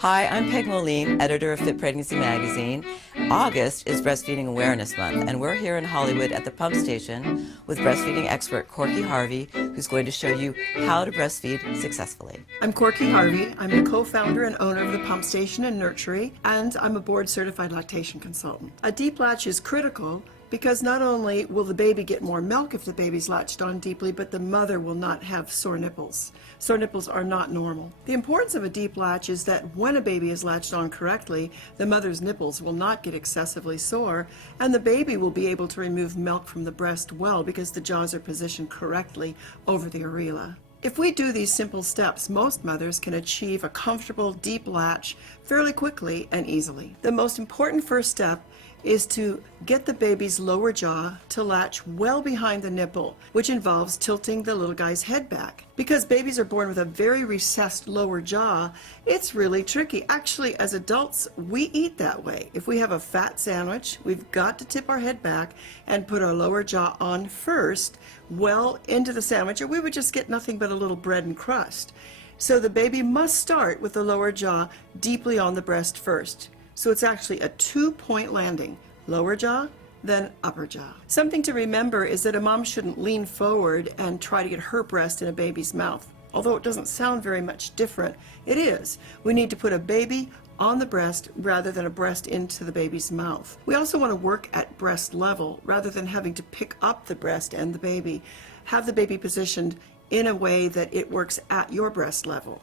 Hi, I'm Peg Moline, editor of Fit Pregnancy Magazine. August is Breastfeeding Awareness Month, and we're here in Hollywood at the pump station with breastfeeding expert Corky Harvey, who's going to show you how to breastfeed successfully. I'm Corky Harvey. I'm the co-founder and owner of the pump station and nursery, and I'm a board-certified lactation consultant. A deep latch is critical because not only will the baby get more milk if the baby's latched on deeply, but the mother will not have sore nipples. Sore nipples are not normal. The importance of a deep latch is that when a baby is latched on correctly, the mother's nipples will not get excessively sore, and the baby will be able to remove milk from the breast well because the jaws are positioned correctly over the areola. If we do these simple steps, most mothers can achieve a comfortable, deep latch fairly quickly and easily. The most important first step is to get the baby's lower jaw to latch well behind the nipple, which involves tilting the little guy's head back. Because babies are born with a very recessed lower jaw, it's really tricky. Actually, as adults, we eat that way. If we have a fat sandwich, we've got to tip our head back and put our lower jaw on first, well into the sandwich, or we would just get nothing but a little bread and crust. So the baby must start with the lower jaw deeply on the breast first. So it's actually a two-point landing, lower jaw, then upper jaw. Something to remember is that a mom shouldn't lean forward and try to get her breast in a baby's mouth. Although it doesn't sound very much different, it is. We need to put a baby on the breast rather than a breast into the baby's mouth. We also want to work at breast level rather than having to pick up the breast and the baby. Have the baby positioned in a way that it works at your breast level.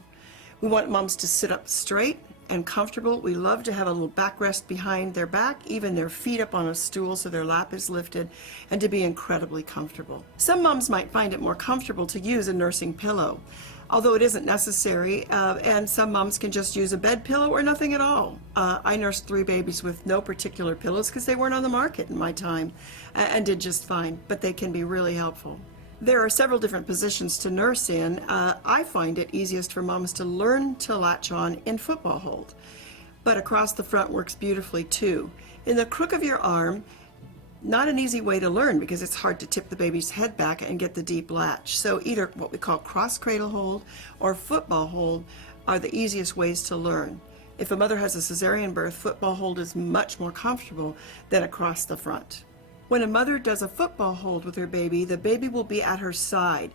We want moms to sit up straight and comfortable. We love to have a little backrest behind their back, even their feet up on a stool so their lap is lifted, and to be incredibly comfortable. Some moms might find it more comfortable to use a nursing pillow, although it isn't necessary, and some moms can just use a bed pillow or nothing at all. I nursed 3 babies with no particular pillows because they weren't on the market in my time, and did just fine, but they can be really helpful. There are several different positions to nurse in. I find it easiest for moms to learn to latch on in football hold, but across the front works beautifully too. In the crook of your arm, not an easy way to learn because it's hard to tip the baby's head back and get the deep latch. So either what we call cross cradle hold or football hold are the easiest ways to learn. If a mother has a cesarean birth, football hold is much more comfortable than across the front. When a mother does a football hold with her baby, the baby will be at her side.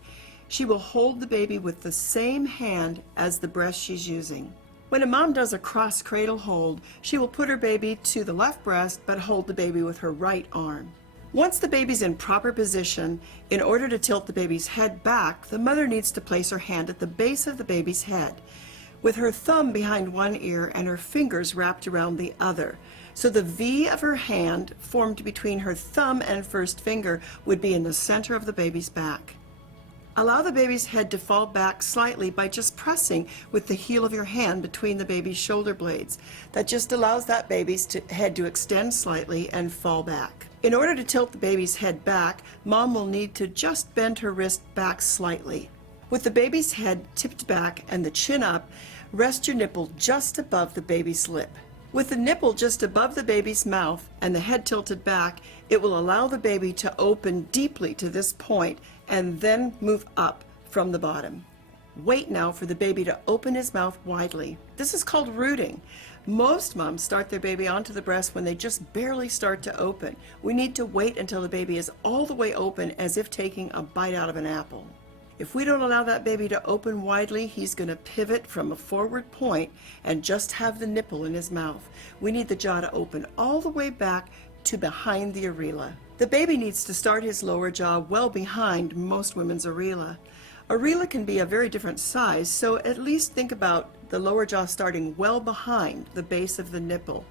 She will hold the baby with the same hand as the breast she's using. When a mom does a cross cradle hold, she will put her baby to the left breast but hold the baby with her right arm. Once the baby's in proper position, in order to tilt the baby's head back, the mother needs to place her hand at the base of the baby's head, with her thumb behind one ear and her fingers wrapped around the other. So the V of her hand formed between her thumb and first finger would be in the center of the baby's back. Allow the baby's head to fall back slightly by just pressing with the heel of your hand between the baby's shoulder blades. That just allows that baby's head to extend slightly and fall back. In order to tilt the baby's head back, mom will need to just bend her wrist back slightly. With the baby's head tipped back and the chin up, rest your nipple just above the baby's lip. With the nipple just above the baby's mouth and the head tilted back, it will allow the baby to open deeply to this point and then move up from the bottom. Wait now for the baby to open his mouth widely. This is called rooting. Most moms start their baby onto the breast when they just barely start to open. We need to wait until the baby is all the way open, as if taking a bite out of an apple. If we don't allow that baby to open widely, he's going to pivot from a forward point and just have the nipple in his mouth. We need the jaw to open all the way back to behind the areola. The baby needs to start his lower jaw well behind most women's areola. Areola can be a very different size, so at least think about the lower jaw starting well behind the base of the nipple.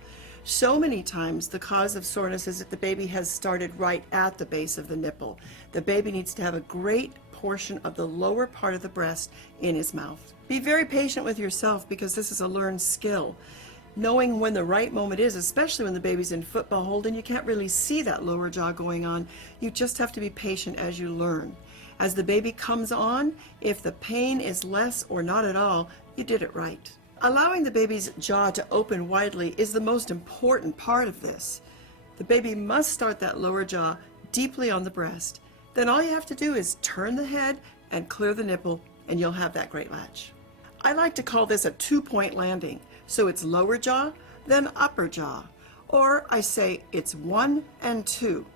So many times the cause of soreness is that the baby has started right at the base of the nipple. The baby needs to have a great portion of the lower part of the breast in his mouth. Be very patient with yourself because this is a learned skill. Knowing when the right moment is, especially when the baby's in football hold and you can't really see that lower jaw going on, you just have to be patient as you learn. As the baby comes on, if the pain is less or not at all, you did it right. Allowing the baby's jaw to open widely is the most important part of this. The baby must start that lower jaw deeply on the breast. Then all you have to do is turn the head and clear the nipple, and you'll have that great latch. I like to call this a two-point landing. So it's lower jaw, then upper jaw. Or I say it's 1 and 2.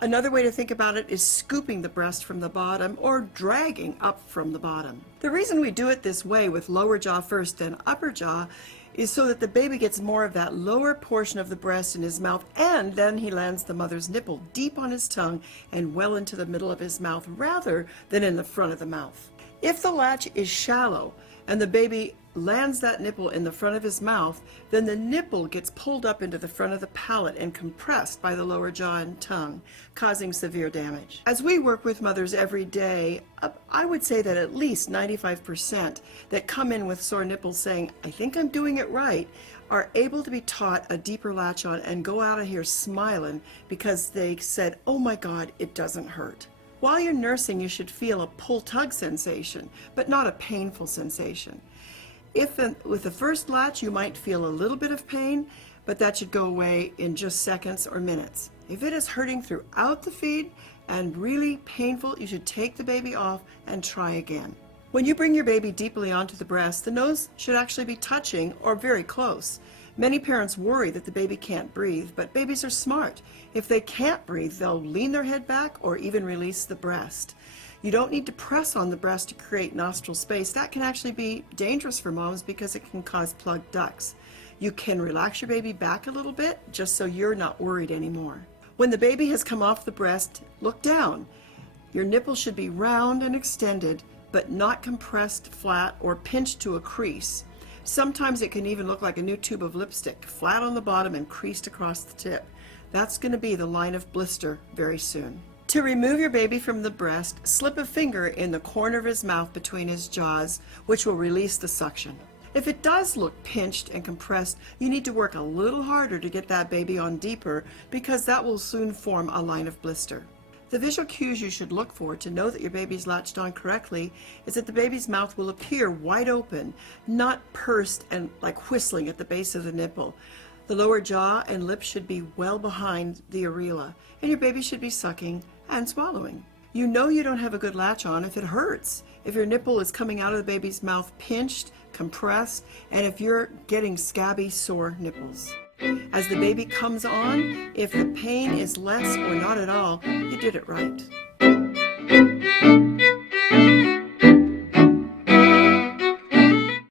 Another way to think about it is scooping the breast from the bottom or dragging up from the bottom. The reason we do it this way with lower jaw first then upper jaw is so that the baby gets more of that lower portion of the breast in his mouth, and then he lands the mother's nipple deep on his tongue and well into the middle of his mouth rather than in the front of the mouth. If the latch is shallow and the baby lands that nipple in the front of his mouth, then the nipple gets pulled up into the front of the palate and compressed by the lower jaw and tongue, causing severe damage. As we work with mothers every day, I would say that at least 95% that come in with sore nipples saying, I think I'm doing it right, are able to be taught a deeper latch on and go out of here smiling because they said, oh my God, it doesn't hurt. While you're nursing, you should feel a pull-tug sensation, but not a painful sensation. With the first latch, you might feel a little bit of pain, but that should go away in just seconds or minutes. If it is hurting throughout the feed and really painful, you should take the baby off and try again. When you bring your baby deeply onto the breast, the nose should actually be touching or very close. Many parents worry that the baby can't breathe, but babies are smart. If they can't breathe, they'll lean their head back or even release the breast. You don't need to press on the breast to create nostril space. That can actually be dangerous for moms because it can cause plugged ducts. You can relax your baby back a little bit just so you're not worried anymore. When the baby has come off the breast, look down. Your nipple should be round and extended, but not compressed flat or pinched to a crease. Sometimes it can even look like a new tube of lipstick, flat on the bottom and creased across the tip. That's going to be the line of blister very soon. To remove your baby from the breast, slip a finger in the corner of his mouth between his jaws, which will release the suction. If it does look pinched and compressed, you need to work a little harder to get that baby on deeper because that will soon form a line of blister. The visual cues you should look for to know that your baby's latched on correctly is that the baby's mouth will appear wide open, not pursed and like whistling at the base of the nipple. The lower jaw and lips should be well behind the areola, and your baby should be sucking and swallowing. You know you don't have a good latch on if it hurts, if your nipple is coming out of the baby's mouth pinched, compressed, and if you're getting scabby, sore nipples. As the baby comes on, if the pain is less or not at all, you did it right.